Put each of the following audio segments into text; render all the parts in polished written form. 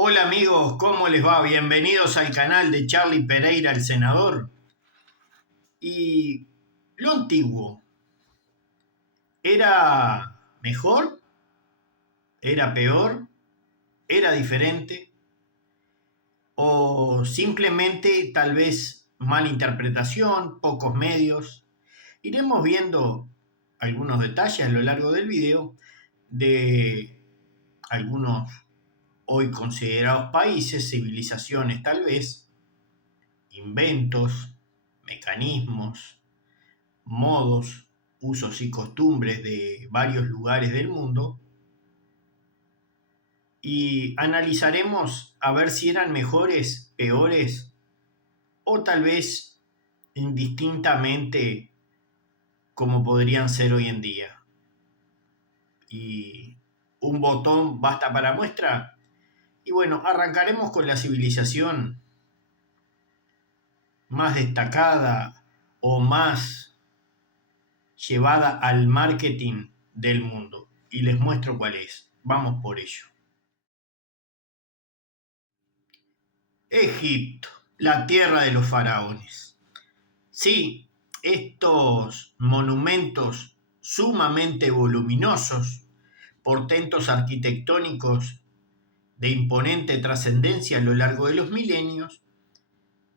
Hola amigos, ¿cómo les va? Bienvenidos al canal de Charlie Pereira, el senador. Y lo antiguo, ¿era mejor? ¿Era peor? ¿Era diferente? ¿O simplemente tal vez mala interpretación, pocos medios? Iremos viendo algunos detalles a lo largo del video de algunos hoy considerados países, civilizaciones tal vez, inventos, mecanismos, modos, usos y costumbres de varios lugares del mundo y analizaremos a ver si eran mejores, peores o tal vez indistintamente como podrían ser hoy en día. Y un botón basta para muestra. Y bueno, arrancaremos con la civilización más destacada o más llevada al marketing del mundo. Y les muestro cuál es. Vamos por ello. Egipto, la tierra de los faraones. Sí, estos monumentos sumamente voluminosos, portentos arquitectónicos de imponente trascendencia a lo largo de los milenios,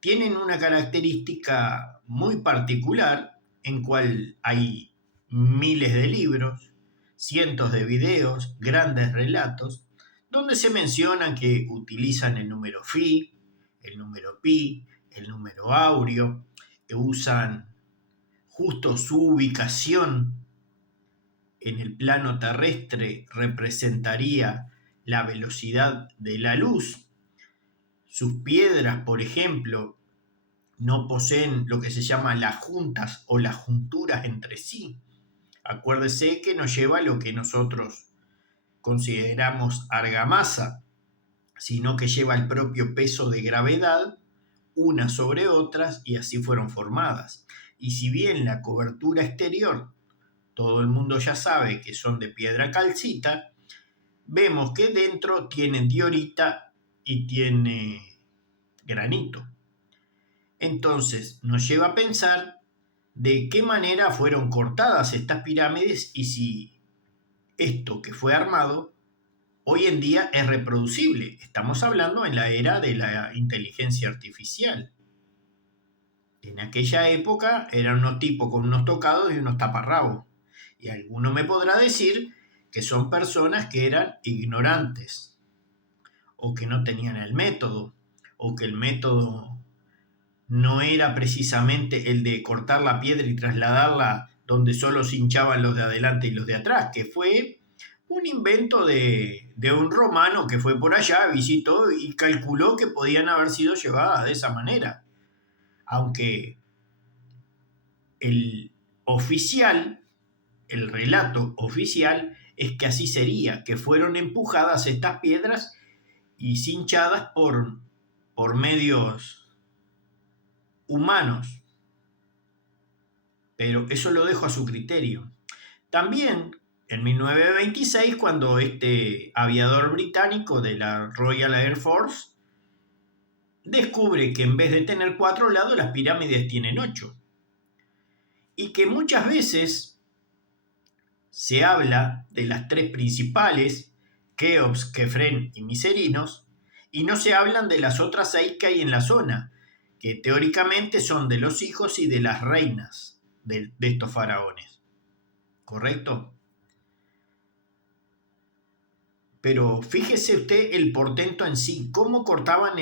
tienen una característica muy particular en cual hay miles de libros, cientos de videos, grandes relatos, donde se mencionan que utilizan el número phi, el número pi, el número áureo, que usan justo su ubicación en el plano terrestre representaría la velocidad de la luz. Sus piedras, por ejemplo, no poseen lo que se llama las juntas o las junturas entre sí. Acuérdese que no lleva lo que nosotros consideramos argamasa, sino que lleva el propio peso de gravedad unas sobre otras y así fueron formadas. Y si bien la cobertura exterior, todo el mundo ya sabe que son de piedra calcita, vemos que dentro tienen diorita y tiene granito. Entonces nos lleva a pensar de qué manera fueron cortadas estas pirámides y si esto que fue armado hoy en día es reproducible. Estamos hablando en la era de la inteligencia artificial. En aquella época eran unos tipos con unos tocados y unos taparrabos. Y alguno me podrá decir que son personas que eran ignorantes o que no tenían el método o que el método no era precisamente el de cortar la piedra y trasladarla donde solo se hinchaban los de adelante y los de atrás, que fue un invento de un romano que fue por allá, visitó y calculó que podían haber sido llevadas de esa manera. Aunque el oficial, el relato oficial es que así sería, que fueron empujadas estas piedras y cinchadas por medios humanos. Pero eso lo dejo a su criterio. También en 1926, cuando este aviador británico de la Royal Air Force descubre que en vez de tener 4 lados, las pirámides tienen 8. Y que muchas veces se habla de las 3 principales, Keops, Kefren y Miserinos, y no se hablan de las otras 6 que hay en la zona, que teóricamente son de los hijos y de las reinas de estos faraones. ¿Correcto? Pero fíjese usted el portento en sí, cómo cortaban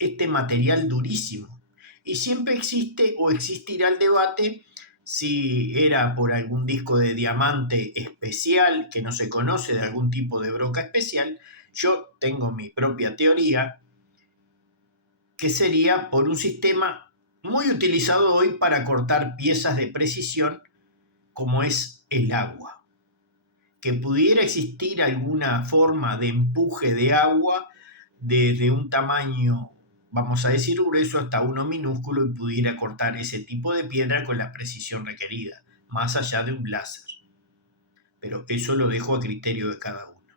este material durísimo. Y siempre existe o existirá el debate si era por algún disco de diamante especial que no se conoce, de algún tipo de broca especial. Yo tengo mi propia teoría, que sería por un sistema muy utilizado hoy para cortar piezas de precisión como es el agua. Que pudiera existir alguna forma de empuje de agua desde un tamaño, vamos a decir, grueso hasta uno minúsculo y pudiera cortar ese tipo de piedra con la precisión requerida, más allá de un láser. Pero eso lo dejo a criterio de cada uno.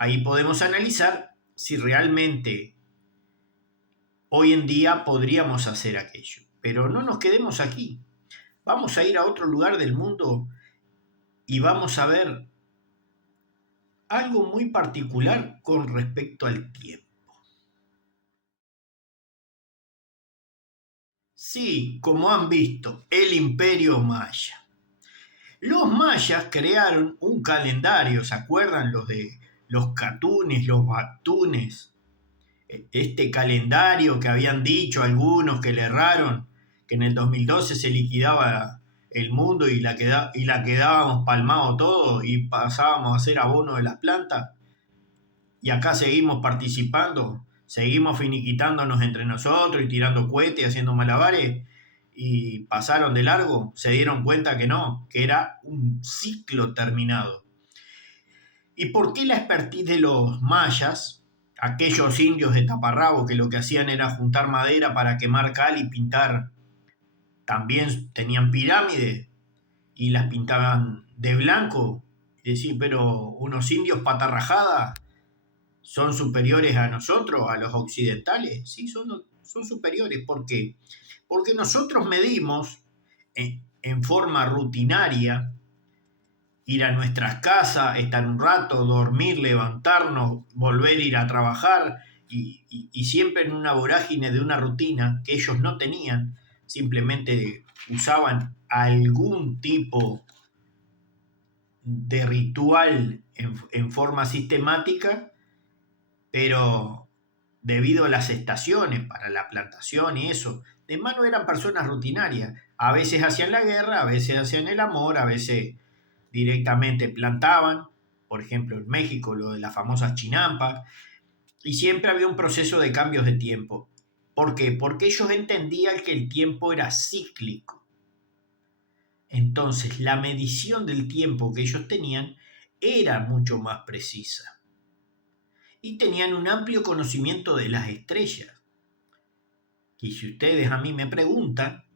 Ahí podemos analizar si realmente hoy en día podríamos hacer aquello. Pero no nos quedemos aquí. Vamos a ir a otro lugar del mundo y vamos a ver algo muy particular con respecto al tiempo. Sí, como han visto, el Imperio Maya. Los mayas crearon un calendario, ¿se acuerdan? Los de los catunes, los batunes. Este calendario que habían dicho algunos que le erraron, que en el 2012 se liquidaba el mundo y la quedábamos palmado todo y pasábamos a ser abono de las plantas. Y acá seguimos participando, seguimos finiquitándonos entre nosotros y tirando cohetes, haciendo malabares, y pasaron de largo, se dieron cuenta que no, que era un ciclo terminado. ¿Y por qué la expertise de los mayas, aquellos indios de taparrabo que lo que hacían era juntar madera para quemar cal y pintar? También tenían pirámides y las pintaban de blanco. Y decir, pero unos indios patarrajadas son superiores a nosotros, a los occidentales. Sí, son superiores. ¿Por qué? Porque nosotros medimos en forma rutinaria ir a nuestras casas, estar un rato, dormir, levantarnos, volver a ir a trabajar y siempre en una vorágine de una rutina que ellos no tenían, simplemente usaban algún tipo de ritual en forma sistemática, pero debido a las estaciones para la plantación y eso, de mano eran personas rutinarias. A veces hacían la guerra, a veces hacían el amor, a veces directamente plantaban, por ejemplo en México lo de las famosas chinampas, y siempre había un proceso de cambios de tiempo. ¿Por qué? Porque ellos entendían que el tiempo era cíclico. Entonces la medición del tiempo que ellos tenían era mucho más precisa. Y tenían un amplio conocimiento de las estrellas. Y si ustedes a mí me preguntan,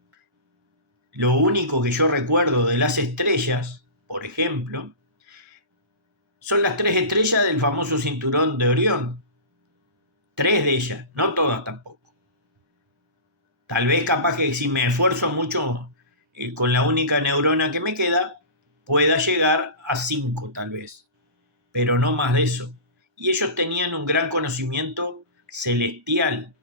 lo único que yo recuerdo de las estrellas, por ejemplo, son las 3 estrellas del famoso cinturón de Orión. 3 de ellas, no todas tampoco. Tal vez capaz que si me esfuerzo mucho con la única neurona que me queda, pueda llegar a 5 tal vez, pero no más de eso. Y ellos tenían un gran conocimiento celestial.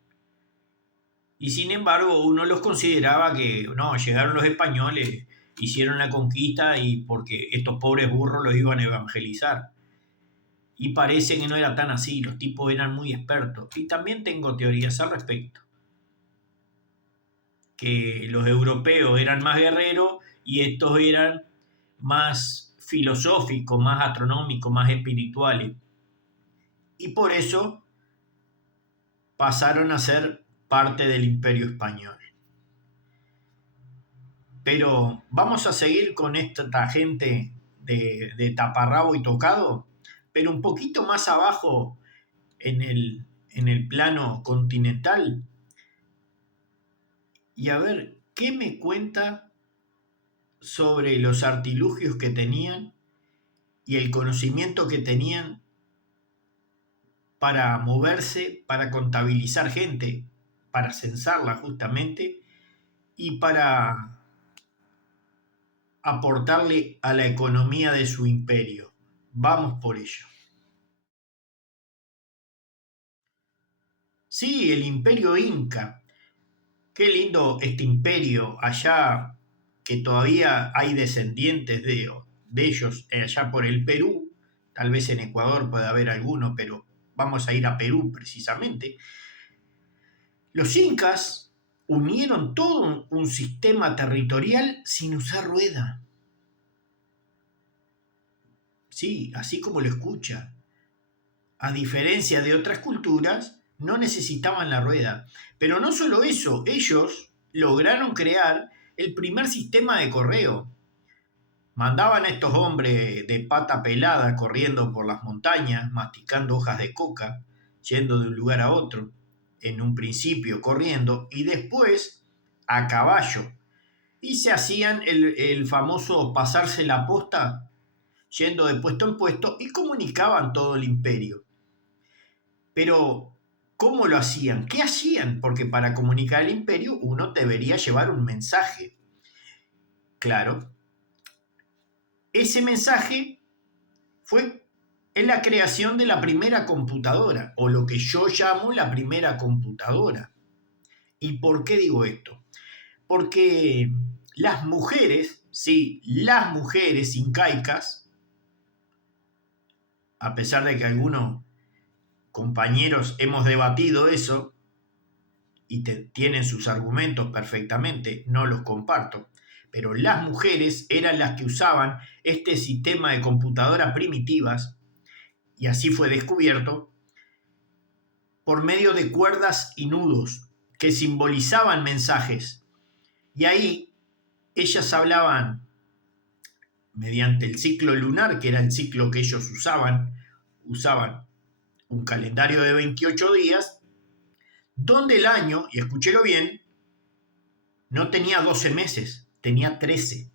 Y sin embargo, uno los consideraba que no, llegaron los españoles, hicieron la conquista y porque estos pobres burros los iban a evangelizar. Y parece que no era tan así, los tipos eran muy expertos. Y también tengo teorías al respecto. Que los europeos eran más guerreros y estos eran más filosóficos, más astronómicos, más espirituales. Y por eso pasaron a ser parte del Imperio Español. Pero vamos a seguir con esta gente de taparrabo y tocado, pero un poquito más abajo en el plano continental. Y a ver, ¿qué me cuenta sobre los artilugios que tenían y el conocimiento que tenían para moverse, para contabilizar gente, para censarla justamente y para aportarle a la economía de su imperio? Vamos por ello. Sí, el imperio inca. Qué lindo este imperio allá, que todavía hay descendientes de ellos allá por el Perú. Tal vez en Ecuador pueda haber alguno, pero vamos a ir a Perú precisamente. Los incas unieron todo un sistema territorial sin usar rueda. Sí, así como lo escucha. A diferencia de otras culturas, no necesitaban la rueda. Pero no solo eso, ellos lograron crear el primer sistema de correo. Mandaban a estos hombres de pata pelada corriendo por las montañas, masticando hojas de coca, yendo de un lugar a otro, en un principio corriendo y después a caballo. Y se hacían el famoso pasarse la posta yendo de puesto en puesto y comunicaban todo el imperio. Pero, ¿cómo lo hacían? ¿Qué hacían? Porque para comunicar el imperio uno debería llevar un mensaje. Claro, ese mensaje fue en la creación de la primera computadora, o lo que yo llamo la primera computadora. ¿Y por qué digo esto? Porque las mujeres, sí, las mujeres incaicas, a pesar de que algunos compañeros hemos debatido eso y tienen sus argumentos perfectamente, no los comparto, pero las mujeres eran las que usaban este sistema de computadoras primitivas, y así fue descubierto, por medio de cuerdas y nudos que simbolizaban mensajes. Y ahí ellas hablaban mediante el ciclo lunar, que era el ciclo que ellos usaban un calendario de 28 días, donde el año, y escúchelo bien, no tenía 12 meses, tenía 13.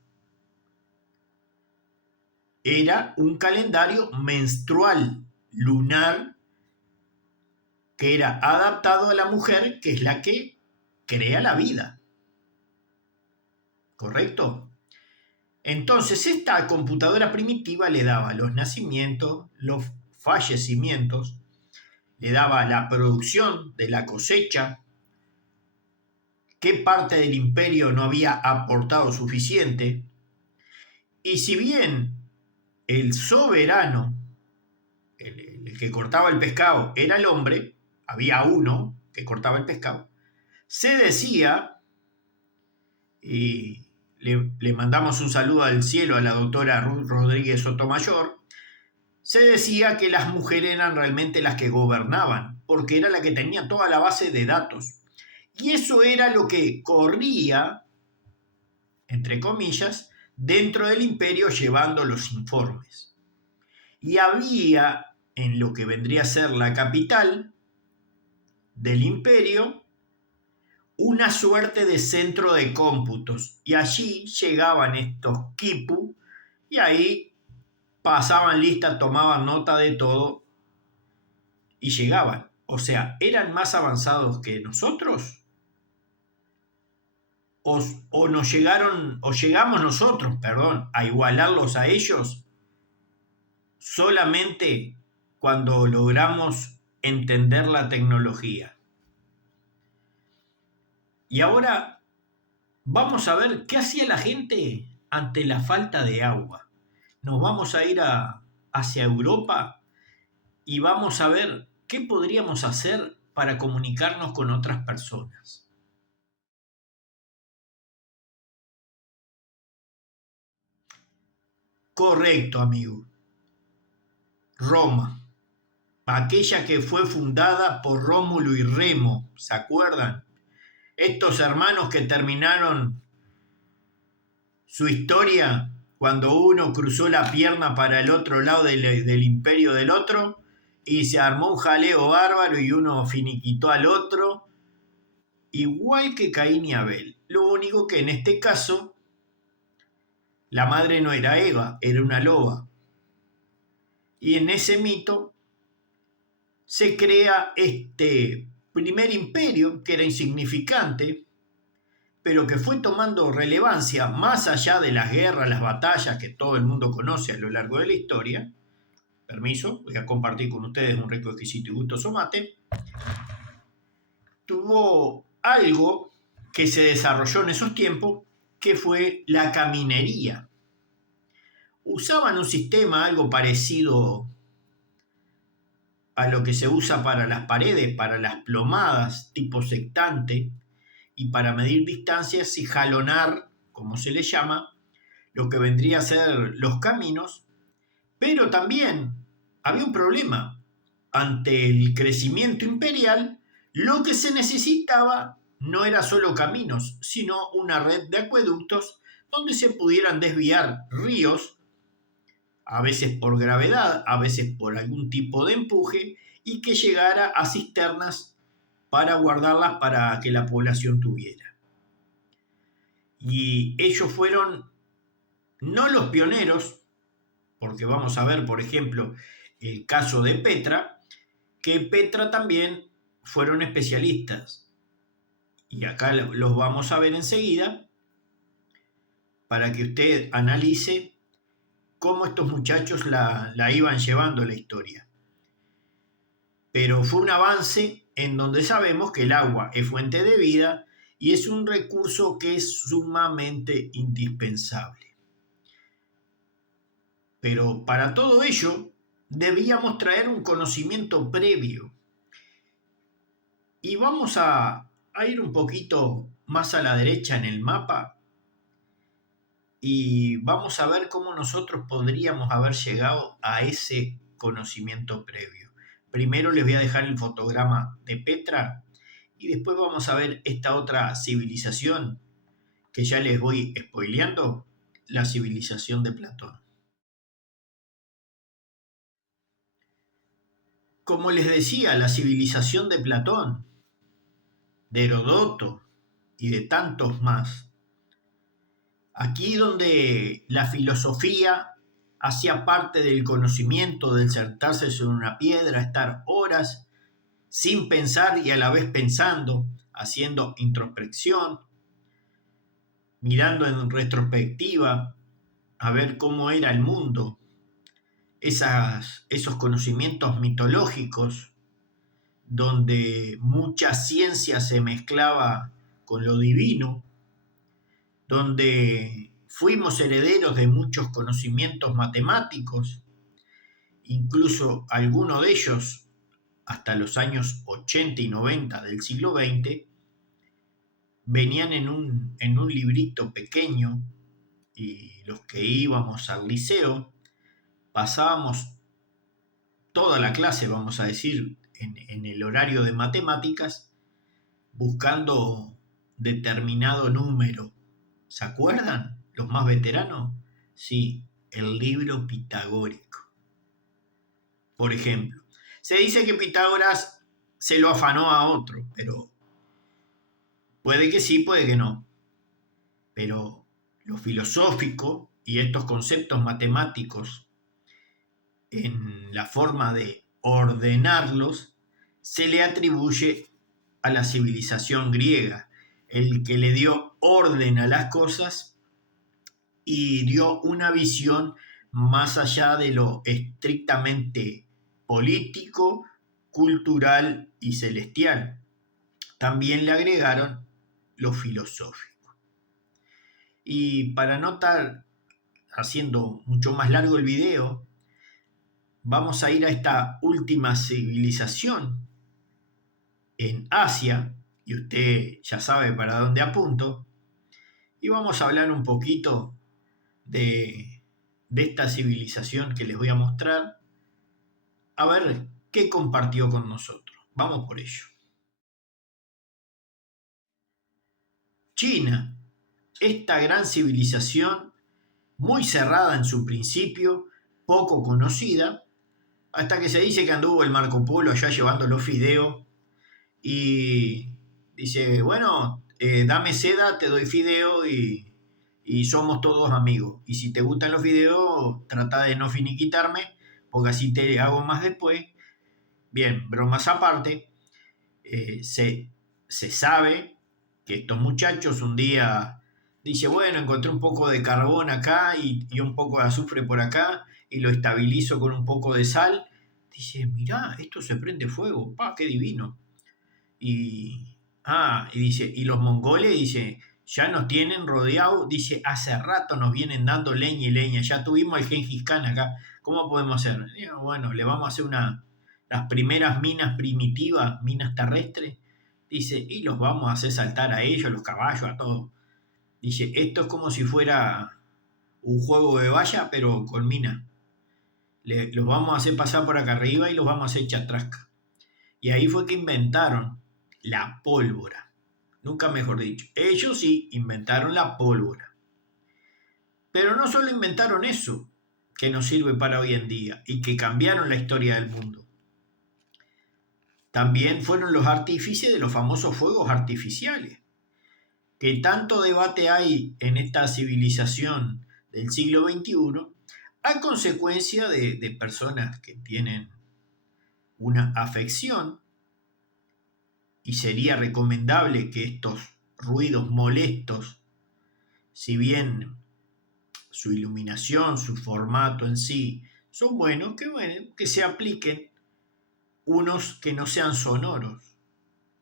Era un calendario menstrual, lunar, que era adaptado a la mujer, que es la que crea la vida. ¿Correcto? Entonces, esta computadora primitiva le daba los nacimientos, los fallecimientos, le daba la producción de la cosecha, qué parte del imperio no había aportado suficiente, y si bien el soberano, el que cortaba el pescado, era el hombre, había uno que cortaba el pescado, se decía, y le mandamos un saludo al cielo a la doctora Ruth Rodríguez Sotomayor, se decía que las mujeres eran realmente las que gobernaban, porque era la que tenía toda la base de datos. Y eso era lo que corría, entre comillas, dentro del imperio llevando los informes. Y había en lo que vendría a ser la capital del imperio una suerte de centro de cómputos, y allí llegaban estos quipu y ahí pasaban lista, tomaban nota de todo y llegaban. O sea, ¿eran más avanzados que nosotros? ¿O nos llegaron, o llegamos nosotros, perdón, a igualarlos a ellos solamente cuando logramos entender la tecnología? Y ahora vamos a ver qué hacía la gente ante la falta de agua. Nos vamos a ir hacia Europa y vamos a ver qué podríamos hacer para comunicarnos con otras personas. Correcto, amigo. Roma, aquella que fue fundada por Rómulo y Remo, ¿se acuerdan? Estos hermanos que terminaron su historia cuando uno cruzó la pierna para el otro lado del imperio del otro y se armó un jaleo bárbaro y uno finiquitó al otro, igual que Caín y Abel. Lo único que en este caso la madre no era Eva, era una loba. Y en ese mito se crea este primer imperio que era insignificante, pero que fue tomando relevancia más allá de las guerras, las batallas que todo el mundo conoce a lo largo de la historia. Permiso, voy a compartir con ustedes un rico, exquisito y gustoso mate. Tuvo algo que se desarrolló en esos tiempos, que fue la caminería. Usaban un sistema algo parecido a lo que se usa para las paredes, para las plomadas tipo sectante, y para medir distancias y jalonar, como se le llama, lo que vendría a ser los caminos, pero también había un problema. Ante el crecimiento imperial, lo que se necesitaba no era solo caminos, sino una red de acueductos donde se pudieran desviar ríos, a veces por gravedad, a veces por algún tipo de empuje, y que llegara a cisternas para guardarlas para que la población tuviera. Y ellos fueron no los pioneros, porque vamos a ver, por ejemplo, el caso de Petra, que Petra también fueron especialistas, y acá los vamos a ver enseguida, para que usted analice cómo estos muchachos la iban llevando la historia. Pero fue un avance en donde sabemos que el agua es fuente de vida y es un recurso que es sumamente indispensable. Pero para todo ello debíamos traer un conocimiento previo. Y vamos a ir un poquito más a la derecha en el mapa y vamos a ver cómo nosotros podríamos haber llegado a ese conocimiento previo. Primero les voy a dejar el fotograma de Petra y después vamos a ver esta otra civilización que ya les voy spoileando, la civilización de Platón. Como les decía, la civilización de Platón, de Herodoto y de tantos más. Aquí donde la filosofía hacía parte del conocimiento, del sentarse sobre una piedra, estar horas sin pensar y a la vez pensando, haciendo introspección, mirando en retrospectiva a ver cómo era el mundo, esos conocimientos mitológicos donde mucha ciencia se mezclaba con lo divino, donde fuimos herederos de muchos conocimientos matemáticos, incluso algunos de ellos hasta los años 80 y 90 del siglo XX, venían en un librito pequeño y los que íbamos al liceo pasábamos toda la clase, vamos a decir, en el horario de matemáticas, buscando determinado número. ¿Se acuerdan? Los más veteranos. Sí, el libro pitagórico. Por ejemplo, se dice que Pitágoras se lo afanó a otro, pero puede que sí, puede que no. Pero lo filosófico y estos conceptos matemáticos en la forma de ordenarlos se le atribuye a la civilización griega, el que le dio orden a las cosas y dio una visión más allá de lo estrictamente político, cultural y celestial. También le agregaron lo filosófico. Y para no estar haciendo mucho más largo el video, vamos a ir a esta última civilización en Asia, y usted ya sabe para dónde apunto, y vamos a hablar un poquito de esta civilización que les voy a mostrar, a ver qué compartió con nosotros. Vamos por ello. China, esta gran civilización, muy cerrada en su principio, poco conocida, hasta que se dice que anduvo el Marco Polo allá llevando los fideos y dice, bueno, dame seda, te doy fideo y somos todos amigos. Y si te gustan los fideos, trata de no finiquitarme, porque así te hago más después. Bien, bromas aparte, se sabe que estos muchachos un día dice, bueno, encontré un poco de carbón acá y un poco de azufre por acá y lo estabilizo con un poco de sal. Dice, mirá, esto se prende fuego, pa, qué divino. Y dice, y los mongoles, dice, ya nos tienen rodeados, dice, hace rato nos vienen dando leña y leña, ya tuvimos el Gengis Khan acá, ¿cómo podemos hacer? Digo, bueno, le vamos a hacer las primeras minas primitivas, minas terrestres, dice, y los vamos a hacer saltar a ellos, los caballos, a todos. Dice, esto es como si fuera un juego de valla, pero con mina. Los vamos a hacer pasar por acá arriba y los vamos a hacer chatrasca. Y ahí fue que inventaron la pólvora. Nunca mejor dicho. Ellos sí inventaron la pólvora. Pero no solo inventaron eso, que nos sirve para hoy en día y que cambiaron la historia del mundo. También fueron los artífices de los famosos fuegos artificiales. Que tanto debate hay en esta civilización del siglo XXI, a consecuencia de personas que tienen una afección, y sería recomendable que estos ruidos molestos, si bien su iluminación, su formato en sí son buenos, que se apliquen unos que no sean sonoros,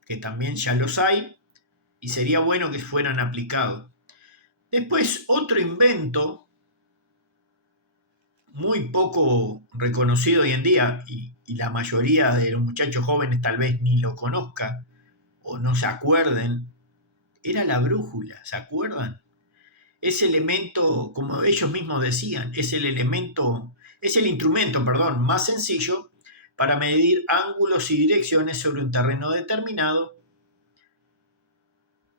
que también ya los hay y sería bueno que fueran aplicados. Después, otro invento muy poco reconocido hoy en día, y la mayoría de los muchachos jóvenes tal vez ni lo conozcan o no se acuerden, era la brújula, ¿se acuerdan? Ese elemento, como ellos mismos decían, es el instrumento, perdón, más sencillo para medir ángulos y direcciones sobre un terreno determinado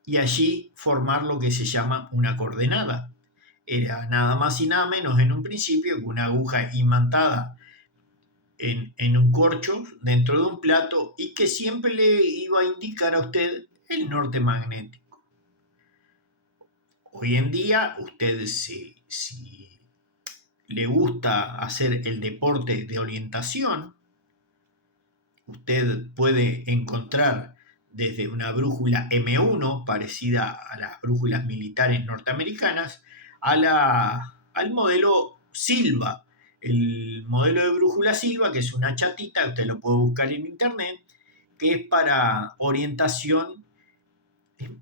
y allí formar lo que se llama una coordenada. Era nada más y nada menos en un principio que una aguja imantada en un corcho dentro de un plato y que siempre le iba a indicar a usted el norte magnético. Hoy en día, usted si le gusta hacer el deporte de orientación, usted puede encontrar desde una brújula M1, parecida a las brújulas militares norteamericanas, al modelo Silva. El modelo de brújula Silva, que es una chatita, usted lo puede buscar en internet, que es para orientación,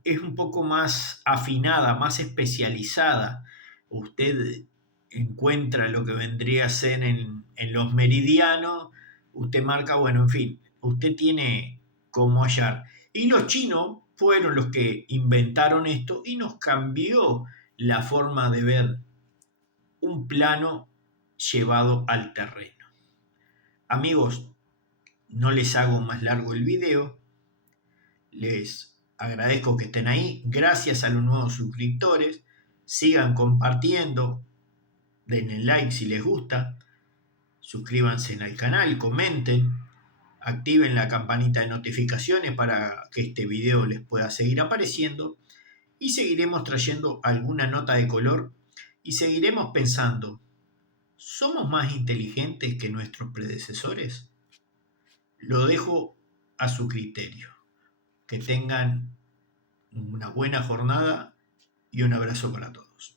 es un poco más afinada, más especializada. Usted encuentra lo que vendría a ser en los meridianos, usted marca, bueno, en fin, usted tiene cómo hallar. Y los chinos fueron los que inventaron esto y nos cambió la forma de ver un plano llevado al terreno. Amigos, no les hago más largo el video, les agradezco que estén ahí, gracias a los nuevos suscriptores, sigan compartiendo, denle like si les gusta, suscríbanse al canal, comenten, activen la campanita de notificaciones para que este video les pueda seguir apareciendo y seguiremos trayendo alguna nota de color y seguiremos pensando, ¿somos más inteligentes que nuestros predecesores? Lo dejo a su criterio. Que tengan una buena jornada y un abrazo para todos.